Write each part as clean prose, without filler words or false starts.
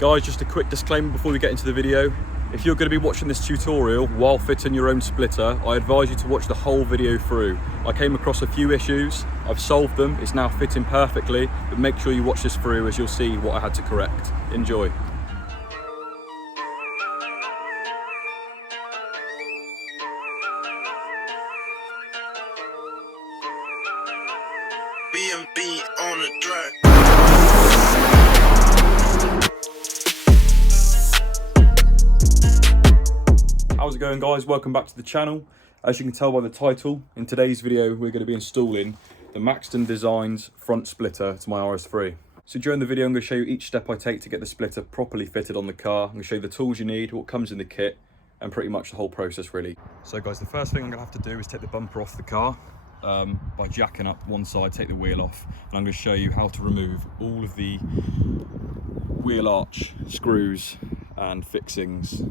Guys, just a quick disclaimer before we get into the video. If you're going to be watching this tutorial while fitting your own splitter, I advise you to watch the whole video through. I came across a few issues, I've solved them, it's now fitting perfectly, but make sure you watch this through as you'll see what I had to correct. Enjoy. B&B on the track. How's it going, guys? Welcome back to the channel. As you can tell by the title, in today's video we're going to be installing the Maxton Designs front splitter to my RS3. So during the video I'm going to show you each step I take to get the splitter properly fitted on the car. I'm going to show you the tools you need, what comes in the kit, and pretty much the whole process really. So guys, the first thing I'm going to have to do is take the bumper off the car by jacking up one side, take the wheel off, and I'm going to show you how to remove all of the wheel arch screws and fixings,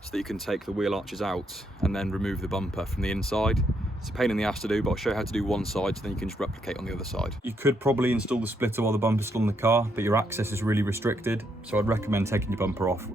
so that you can take the wheel arches out and then remove the bumper from the inside. It's a pain in the ass to do, but I'll show you how to do one side so then you can just replicate on the other side. You could probably install the splitter while the bumper's still on the car, but your access is really restricted, so I'd recommend taking your bumper off.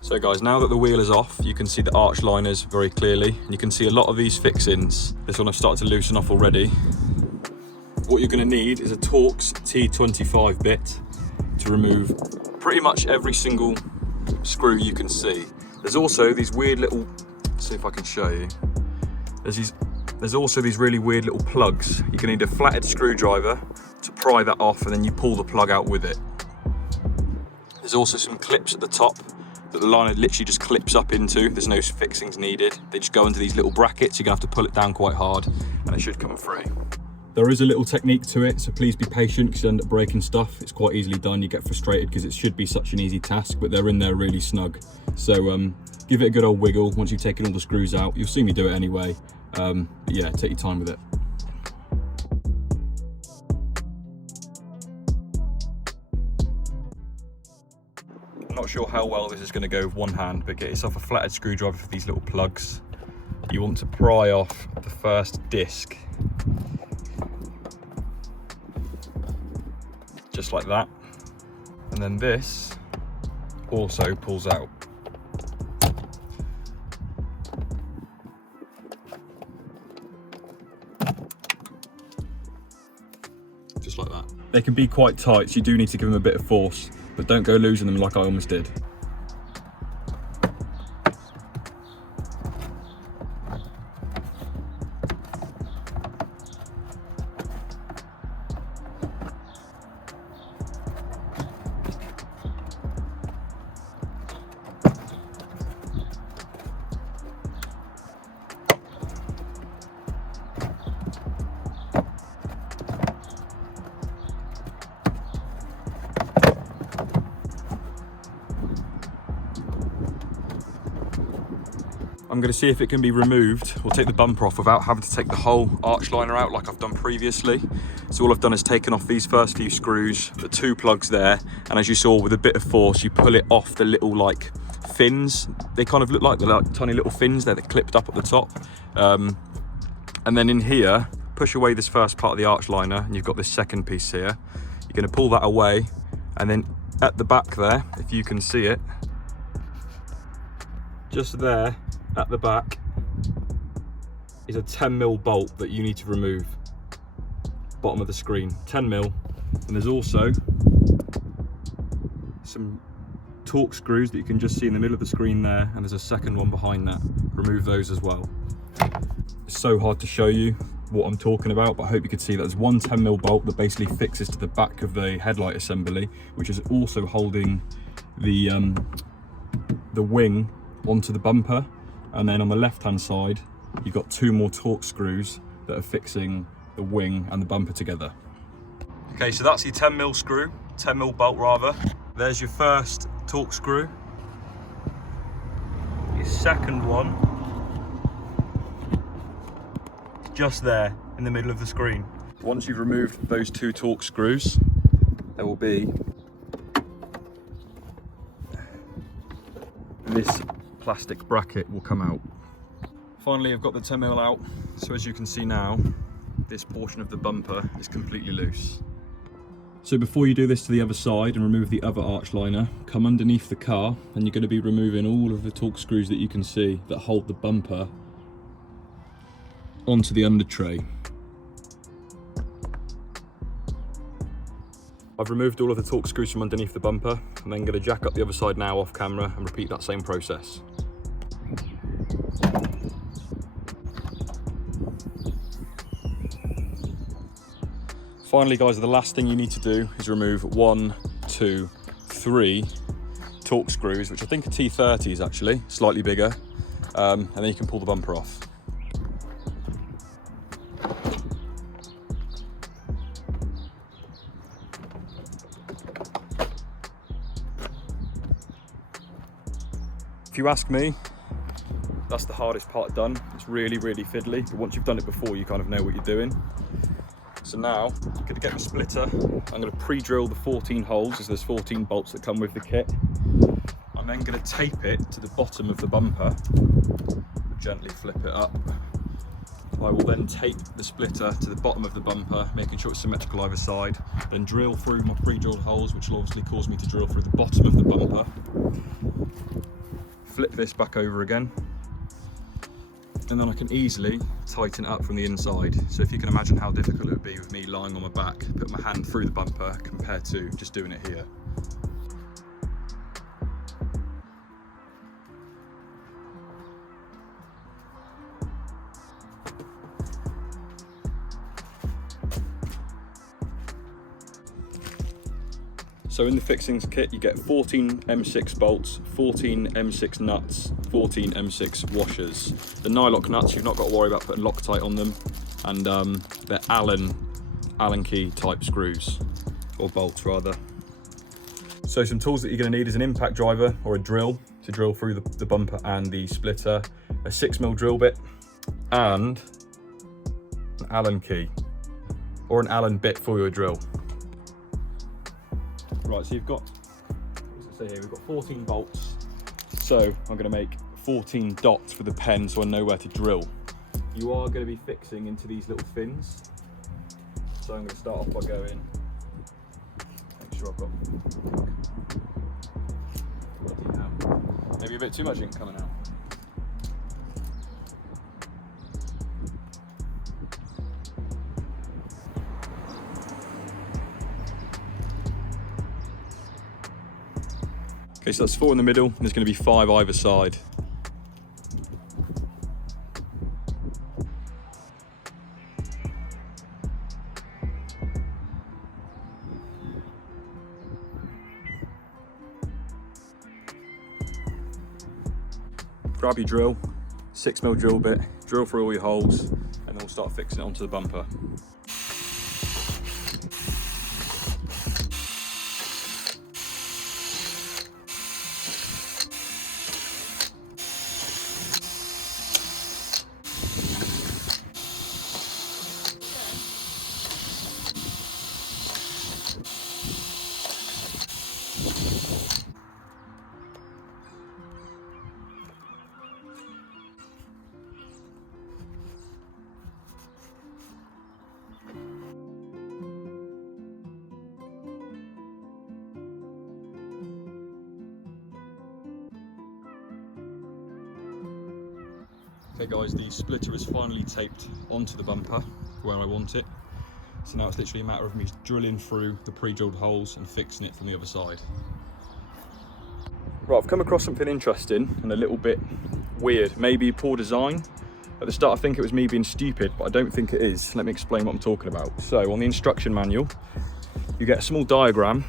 So guys, now that the wheel is off, you can see the arch liners very clearly, and you can see a lot of these fixings. This one I've started to loosen off already. What you're going to need is a Torx T25 bit to remove pretty much every single screw you can see. There's also these weird little, let's see if I can show you. There's also these really weird little plugs. You're going to need a flathead screwdriver to pry that off, and then you pull the plug out with it. There's also some clips at the top that the liner literally just clips up into. There's no fixings needed. They just go into these little brackets. You're gonna have to pull it down quite hard and it should come free. There is a little technique to it, so please be patient because you end up breaking stuff. It's quite easily done. You get frustrated because it should be such an easy task, but they're in there really snug. So give it a good old wiggle once you've taken all the screws out. You'll see me do it anyway. But yeah, take your time with it. Not sure how well this is going to go with one hand, but get yourself a flathead screwdriver for these little plugs. You want to pry off the first disc, just like that, and then this also pulls out. Just like that. They can be quite tight, so you do need to give them a bit of force, but don't go losing them like I almost did. I'm going to see if it can be removed or take the bumper off without having to take the whole arch liner out like I've done previously. So all I've done is taken off these first few screws, the two plugs there, and as you saw, with a bit of force you pull it off the little like fins. They kind of look like the tiny little fins there that clipped up at the top. And then in here, push away this first part of the arch liner and you've got this second piece here. You're going to pull that away, and then at the back there, if you can see it, just there at the back is a 10mm bolt that you need to remove. Bottom of the screen, 10mm, and there's also some Torx screws that you can just see in the middle of the screen there, and there's a second one behind that. Remove those as well. It's so hard to show you what I'm talking about, but I hope you could see that there's one 10mm bolt that basically fixes to the back of the headlight assembly, which is also holding the wing onto the bumper. And then on the left hand side you've got two more Torx screws that are fixing the wing and the bumper together. Okay, so that's your 10mm screw, 10mm bolt rather. There's your first torque screw. Your second one is just there in the middle of the screen. Once you've removed those 2 torque screws, there will be this plastic bracket will come out. Finally, I've got the 10mm out, so as you can see now, this portion of the bumper is completely loose. So before you do this to the other side and remove the other arch liner, come underneath the car and you're going to be removing all of the torque screws that you can see that hold the bumper onto the under tray. I've removed all of the torque screws from underneath the bumper. I'm then going to jack up the other side now off camera and repeat that same process. Finally guys, the last thing you need to do is remove 1, 2, 3 torque screws, which I think are T30s actually, slightly bigger, and then you can pull the bumper off. If you ask me, that's the hardest part done. It's really, really fiddly, but once you've done it before, you kind of know what you're doing. So now, I'm going to get my splitter. I'm going to pre-drill the 14 holes, as there's 14 bolts that come with the kit. I'm then going to tape it to the bottom of the bumper. Gently flip it up. I will then tape the splitter to the bottom of the bumper, making sure it's symmetrical either side. Then drill through my pre-drilled holes, which will obviously cause me to drill through the bottom of the bumper. Flip this back over again. And then I can easily tighten it up from the inside. So if you can imagine how difficult it would be with me lying on my back, put my hand through the bumper compared to just doing it here. So in the fixings kit, you get 14 M6 bolts, 14 M6 nuts, 14 M6 washers. The nylock nuts, you've not got to worry about putting Loctite on them, and they're Allen key type screws, or bolts rather. So some tools that you're going to need is an impact driver or a drill to drill through the bumper and the splitter, a 6mm drill bit, and an Allen key, or an Allen bit for your drill. Right, so you've got, what does it say here? We've got 14 bolts. So I'm going to make 14 dots with a pen so I know where to drill. You are going to be fixing into these little fins. So I'm going to start off by going, make sure I've got, bloody hell, maybe a bit too much ink coming out. Okay, so that's 4 in the middle, and there's going to be 5 either side. Grab your drill, 6mm drill bit, drill through all your holes, and then we'll start fixing it onto the bumper. Okay guys, the splitter is finally taped onto the bumper where I want it. So now it's literally a matter of me drilling through the pre-drilled holes and fixing it from the other side. Right, I've come across something interesting and a little bit weird, maybe poor design. At the start I think it was me being stupid, but I don't think it is. Let me explain what I'm talking about. So on the instruction manual, you get a small diagram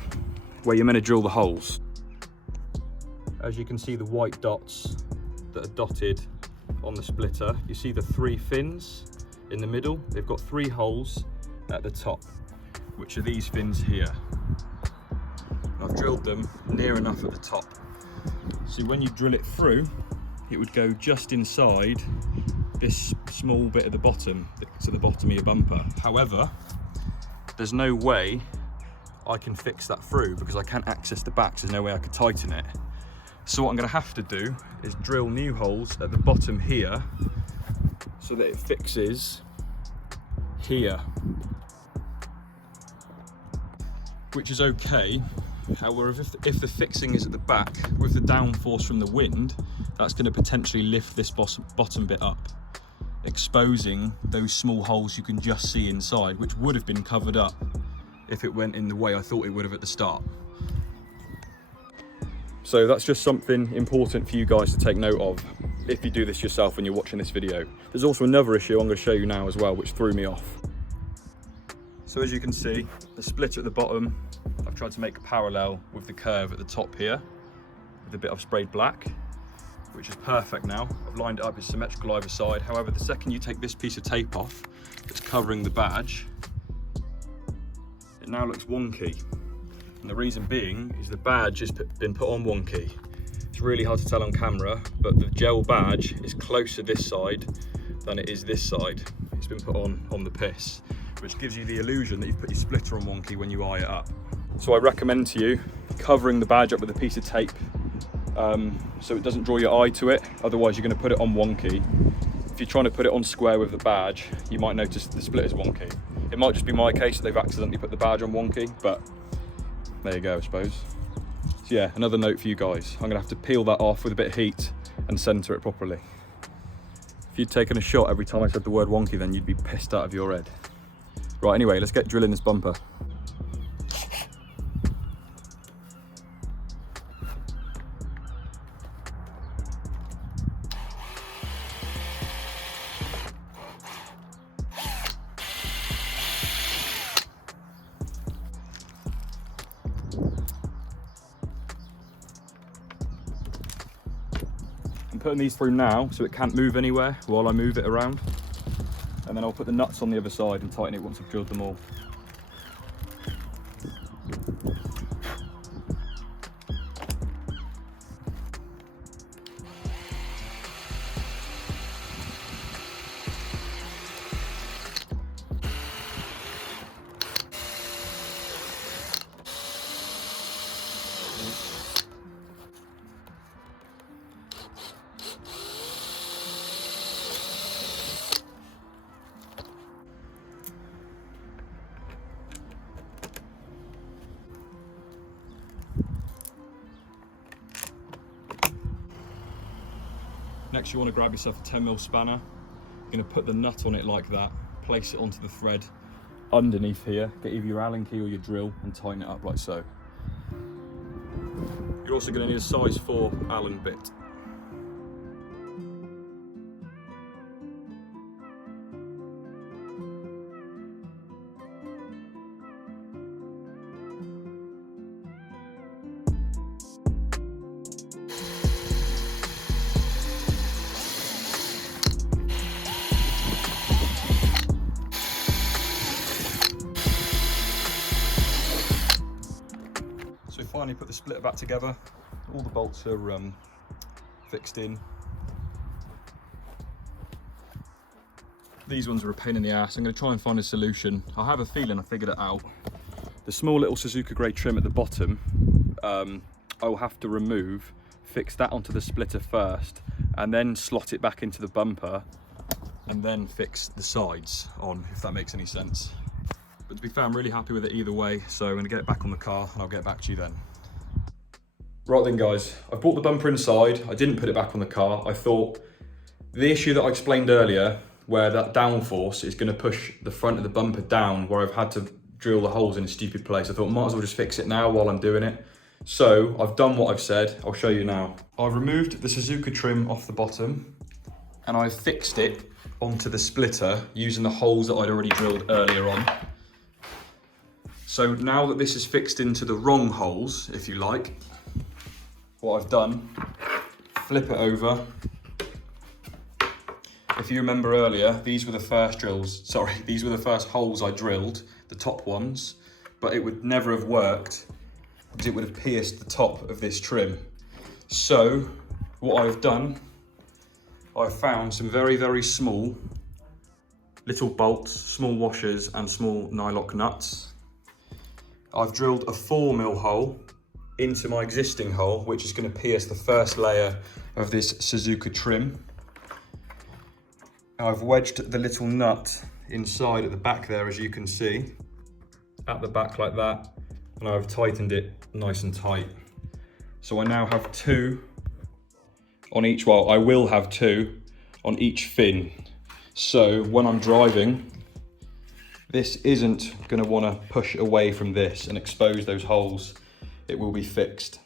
where you're meant to drill the holes. As you can see, the white dots that are dotted on the splitter, you see the 3 fins in the middle. They've got 3 holes at the top. which are these fins here. I've drilled them near enough at the top. So when you drill it through, it would go just inside this small bit at the bottom, to the bottom of your bumper. However, there's no way I can fix that through because I can't access the back, so there's no way I could tighten it. So what I'm gonna have to do is drill new holes at the bottom here so that it fixes here, which is okay. However, if the fixing is at the back, with the downforce from the wind, that's going to potentially lift this bottom bit up, exposing those small holes you can just see inside, which would have been covered up if it went in the way I thought it would have at the start. So that's just something important for you guys to take note of if you do this yourself when you're watching this video. There's also another issue I'm going to show you now as well, which threw me off. So as you can see, the splitter at the bottom, I've tried to make a parallel with the curve at the top here with a bit of sprayed black, which is perfect now. I've lined it up, it's symmetrical either side. However, the second you take this piece of tape off that's covering the badge, it now looks wonky. And the reason being is the badge has been put on wonky. It's really hard to tell on camera, but the gel badge is closer this side than it is this side. It's been put on the piss, which gives you the illusion that you've put your splitter on wonky when you eye it up. So I recommend to you covering the badge up with a piece of tape so it doesn't draw your eye to it, otherwise you're going to put it on wonky. If you're trying to put it on square with the badge, you might notice the splitter's wonky. It might just be my case that they've accidentally put the badge on wonky, but there you go, I suppose. So yeah, another note for you guys. I'm going to have to peel that off with a bit of heat and centre it properly. If you'd taken a shot every time I said the word wonky, then you'd be pissed out of your head. Right, anyway, let's get drilling this bumper. I'm putting these through now so it can't move anywhere while I move it around. And then I'll put the nuts on the other side and tighten it once I've drilled them all. Next, you want to grab yourself a 10mm spanner. You're going to put the nut on it like that, place it onto the thread underneath here, get either your Allen key or your drill and tighten it up like so. You're also going to need a size 4 Allen bit. So finally put the splitter back together. All the bolts are fixed in. These ones are a pain in the ass. I'm going to try and find a solution. I have a feeling I figured it out. The small little Suzuka grey trim at the bottom, I'll have to remove, fix that onto the splitter first, and then slot it back into the bumper, and then fix the sides on, if that makes any sense. But to be fair, I'm really happy with it either way, so I'm going to get it back on the car and I'll get back to you then. Right then guys, I've brought the bumper inside. I didn't put it back on the car. I thought the issue that I explained earlier, where that downforce is going to push the front of the bumper down, where I've had to drill the holes in a stupid place, I thought might as well just fix it now while I'm doing it. So I've done what I've said. I'll show you now. I've removed the Suzuka trim off the bottom and I've fixed it onto the splitter using the holes that I'd already drilled earlier on. So now that this is fixed into the wrong holes, if you like, what I've done, flip it over. If you remember earlier, these were the first holes I drilled, the top ones. but it would never have worked because it would have pierced the top of this trim. So what I've done, I've found some very, very small little bolts, small washers and small nylock nuts. I've drilled a 4mm hole into my existing hole, which is going to pierce the first layer of this Suzuka trim. I've wedged the little nut inside at the back there, as you can see, at the back like that, and I've tightened it nice and tight. So I now have 2 on each, well, I will have 2 on each fin. So when I'm driving, this isn't going to want to push away from this and expose those holes. It will be fixed.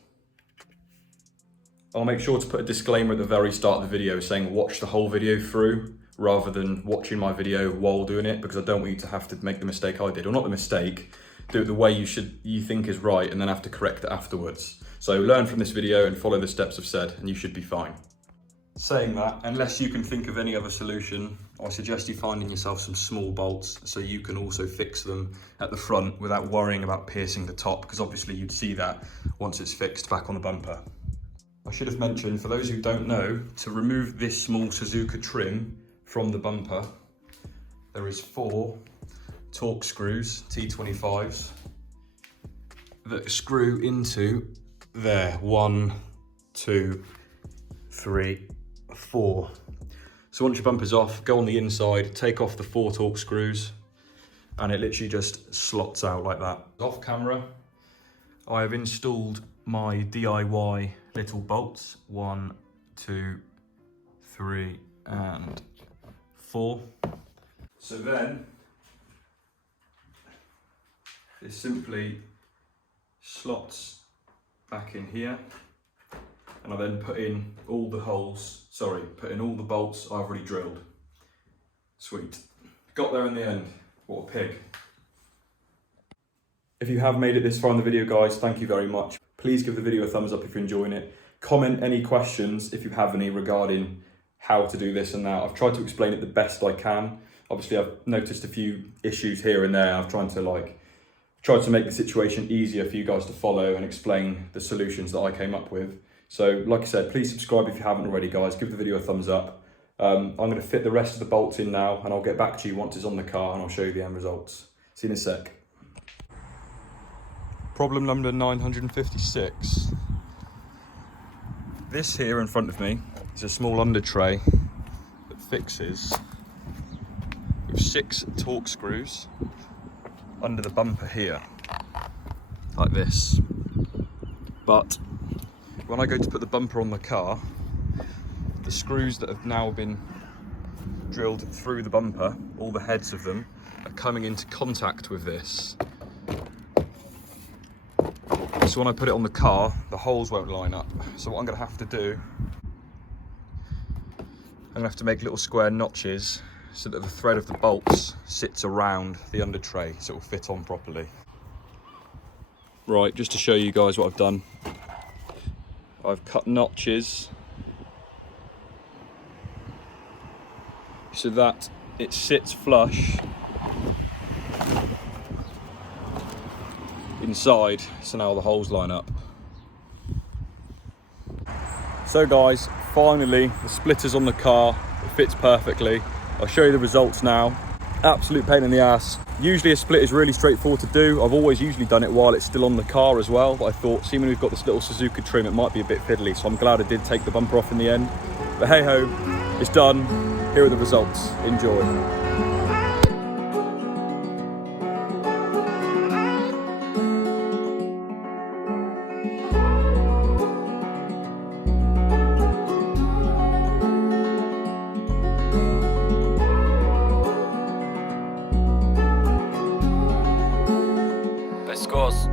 I'll make sure to put a disclaimer at the very start of the video saying watch the whole video through rather than watching my video while doing it, because I don't want you to have to make the mistake I did, or not the mistake, do it the way you think is right and then have to correct it afterwards. So learn from this video and follow the steps I've said and you should be fine. Saying that, unless you can think of any other solution, I suggest you finding yourself some small bolts so you can also fix them at the front without worrying about piercing the top, because obviously you'd see that once it's fixed back on the bumper. I should have mentioned, for those who don't know, to remove this small Suzuka trim from the bumper, there is 4 Torx screws, T25s, that screw into there. 1, 2, 3, 4. So once your bumper's off, go on the inside, take off the 4 Torx screws, and it literally just slots out like that. Off camera, I have installed my DIY little bolts, 1, 2, 3, and 4. So then, it simply slots back in here. And I then put in all the bolts I've already drilled. Sweet. Got there in the end. What a pig. If you have made it this far in the video, guys, thank you very much. Please give the video a thumbs up if you're enjoying it. Comment any questions if you have any regarding how to do this and that. I've tried to explain it the best I can. Obviously, I've noticed a few issues here and there. I've tried to make the situation easier for you guys to follow and explain the solutions that I came up with. So, like I said, please subscribe if you haven't already, guys. Give the video a thumbs up. I'm going to fit the rest of the bolts in now, and I'll get back to you once it's on the car and I'll show you the end results. See you in a sec. Problem number 956. This here in front of me is a small under tray that fixes with 6 Torx screws under the bumper here, like this. But when I go to put the bumper on the car, the screws that have now been drilled through the bumper, all the heads of them, are coming into contact with this. So when I put it on the car, the holes won't line up. So what I'm going to have to do, I'm going to have to make little square notches so that the thread of the bolts sits around the under tray so it will fit on properly. Right, just to show you guys what I've done. I've cut notches so that it sits flush inside, so now the holes line up. So guys, finally the splitter's on the car, it fits perfectly. I'll show you the results now. Absolute pain in the ass. Usually a split is really straightforward to do. I've always usually done it while it's still on the car as well, but I thought, seeing we've got this little Suzuka trim, it might be a bit fiddly, so I'm glad I did take the bumper off in the end. But hey ho, it's done. Here are the results. Enjoy. byScorez.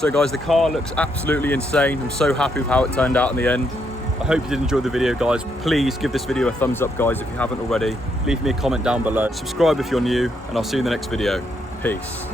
So guys, the car looks absolutely insane. I'm so happy with how it turned out in the end. I hope you did enjoy the video, guys. Please give this video a thumbs up, guys, if you haven't already. Leave me a comment down below. Subscribe if you're new, and I'll see you in the next video. Peace.